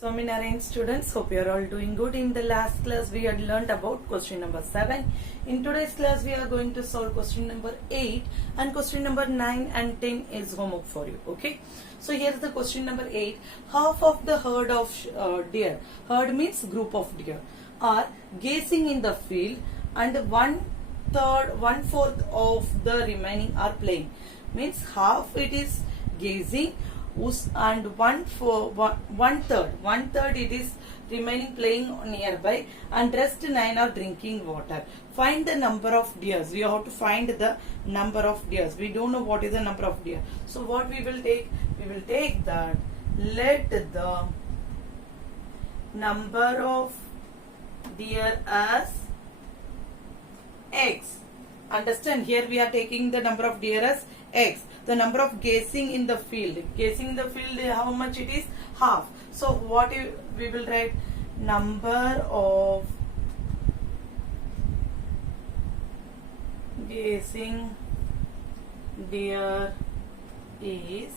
Swaminarayan students, hope you are all doing good. In the last class we had learnt about question number 7. In today's class we are going to solve question number 8 and question number 9 and 10 is homework for you. Okay. So here is the question number 8. Half of the herd of deer, herd means group of deer, are gazing in the field and 1/4 of the remaining are playing. Means half it is gazing and one third it is remaining playing nearby and rest 9 are drinking water. Find the number of deers. We have to find the number of deers. We don't know what is the number of deer. So what we will take? We will take that. Let the number of deer as x. Understand? Here we are taking the number of deer as x. The number of gazing in the field. Gazing in the field, how much it is? Half. So what we will write? Number of gazing deer is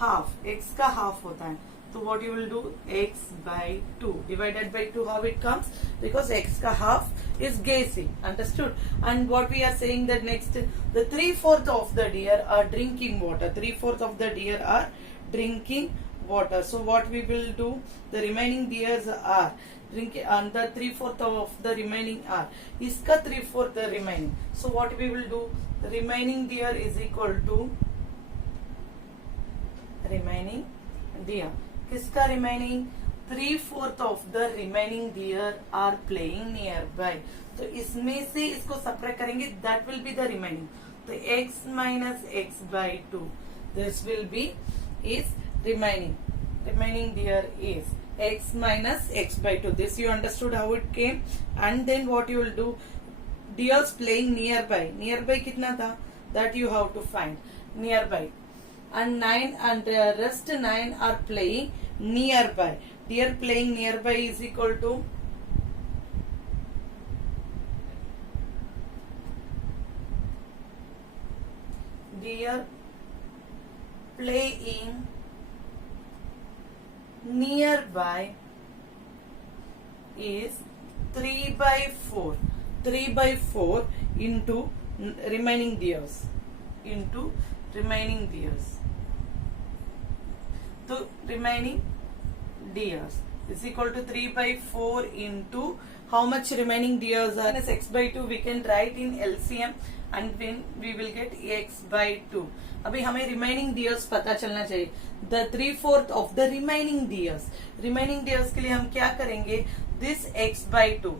half. X का half होता है. So what you will do? X by 2 divided by 2. How it comes? Because x ka half is gazing. Understood? And what we are saying that next, the 3/4 of the deer are drinking water. 3/4 of the deer are drinking water. So what we will do? The remaining deers are drinking, and the 3/4 of the remaining are. Iska 3/4 the remaining. So what we will do? The remaining deer is equal to remaining deer. किसका remaining? 3/4 of the remaining deer are playing nearby. तो इसमें से इसको subtract करेंगे, that will be the remaining. तो x minus x by 2. This will be is remaining. Remaining deer is x minus x by 2. This you understood how it came. And then what you will do? Deers playing nearby. Nearby कितना था? That you have to find. Nearby. And 9 and the rest 9 are playing nearby. Deer playing nearby is equal to deer playing nearby is 3/4. 3/4 into remaining deers. Into remaining deers. So remaining deers is equal to 3/4 into how much remaining deers are? Minus x by 2 we can write in LCM and then we will get x by 2. अभी हमें remaining deers पता चलना चाहिए. The 3/4 of the remaining deers. Remaining deers के लिए हम क्या करेंगे? This x by 2.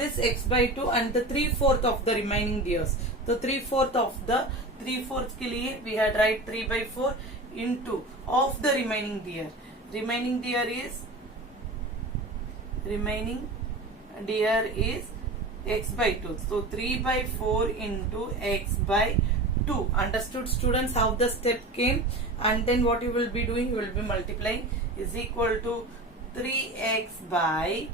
This x by 2 and the 3/4 of the remaining deers. तो 3/4 of the 3/4 के लिए we had write 3/4 into of the remaining deer. Remaining deer is x by 2. So 3/4 into x by 2. Understood students how the step came? And then what you will be doing? You will be multiplying is equal to 3x by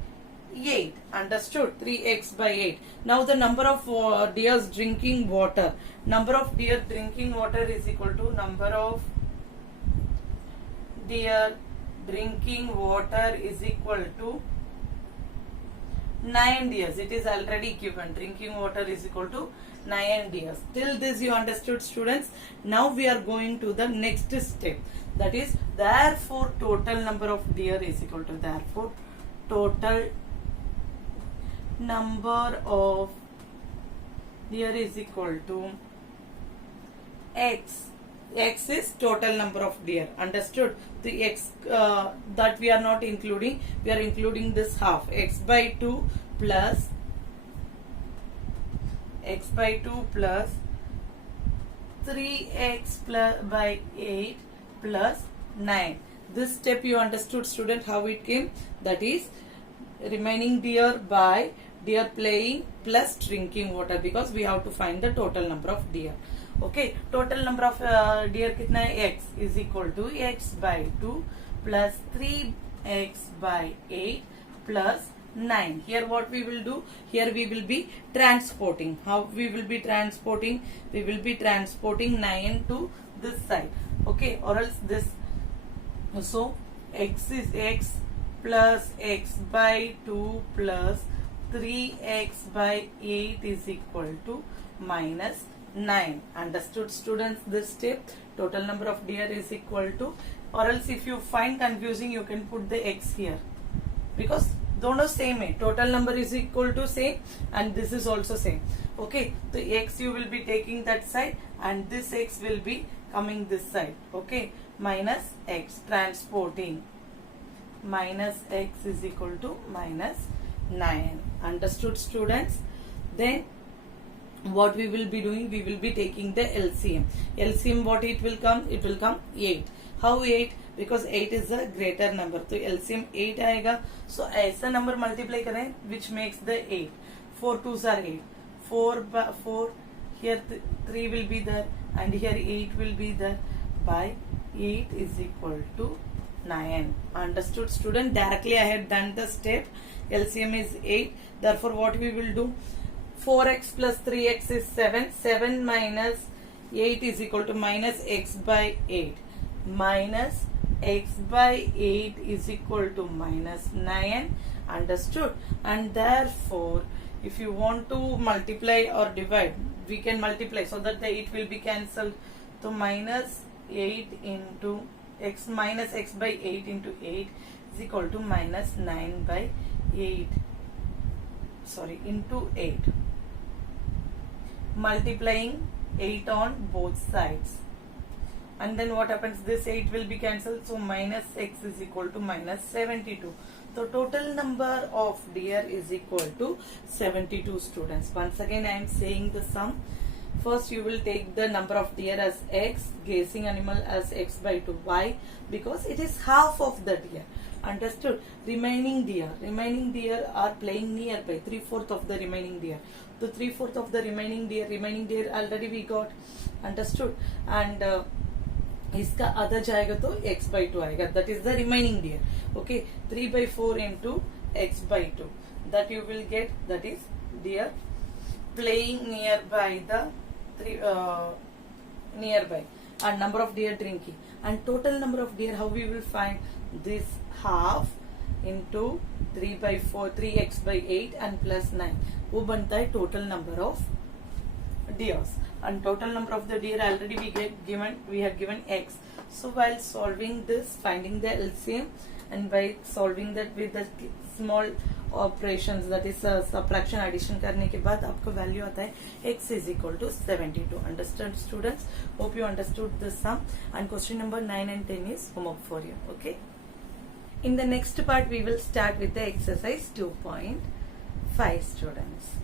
8. Understood? 3x by 8. Now the number of deers drinking water. Number of deer drinking water is equal to number of deer drinking water is equal to 9 deers. It is already given. Drinking water is equal to 9 deers. Till this you understood students. Now we are going to the next step. That is therefore total number of deer is equal to therefore total number of deer is equal to x. X is total number of deer. Understood? The x that we are not including, we are including this half. X by 2 plus 3x by 8 plus 9. This step you understood student how it came? That is remaining deer by deer playing plus drinking water, because we have to find the total number of deer. Okay, total number of deer कितना है? X is equal to x by 2 plus 3x by 8 plus 9. Here what we will do? Here we will be transporting. How we will be transporting? We will be transporting 9 to this side. Okay, or else this So x is x plus x by 2 plus 3x by 8 is equal to minus 9. Understood students this step? Total number of deer is equal to, or else if you find confusing you can put the x here, because दोनों same है, total number is equal to same and this is also same. Okay, so x you will be taking that side and this x will be coming this side. Okay, minus x transporting, minus x is equal to minus 9. Understood students? Then what we will be doing, we will be taking the LCM. LCM what it will come? It will come 8. How 8? Because 8 is a greater number, तो LCM 8 आएगा. So ऐसा number multiply करें which makes the 8. 4 2s are 8. 4 by 4, here 3 will be there and here 8 will be there, by 8 is equal to 9. Understood student? Directly I had done the step. LCM is 8. Therefore what we will do? 4x plus 3x is 7. 7 minus 8 is equal to minus x by 8. Minus x by 8 is equal to minus 9. Understood? And therefore if you want to multiply or divide, we can multiply so that the 8 will be cancelled. So minus 8 into x minus x by 8 into 8 is equal to minus 9 by 8. Sorry, into 8. Multiplying 8 on both sides. And then what happens? This 8 will be cancelled. So minus x is equal to minus 72. So total number of deer is equal to 72 students. Once again I am saying the sum. First you will take the number of deer as x, grazing animal as x by 2. Why? Because it is half of the deer. Understood? Remaining deer are playing nearby, 3/4 of the remaining deer. So 3/4 of the remaining deer already we got. Understood? And इसका आधा जाएगा तो x by 2 आएगा, that is the remaining deer. Okay, 3/4 into x by 2, that you will get, that is deer playing nearby the nearby, and number of deer drinking, and total number of deer, how we will find? This half into 3/4, 3x by 8 and plus 9, वो बनता है total number of deers. And total number of the deer already we have given x. So while solving this, finding the LCM, and by solving that with the small operations, that is subtraction addition करने के बाद आपका value आता है x is equal to 72. Understand students? Hope you understood the sum, and question number 9 and 10 is homework for you. Okay. In the next part we will start with the exercise 2.5 students.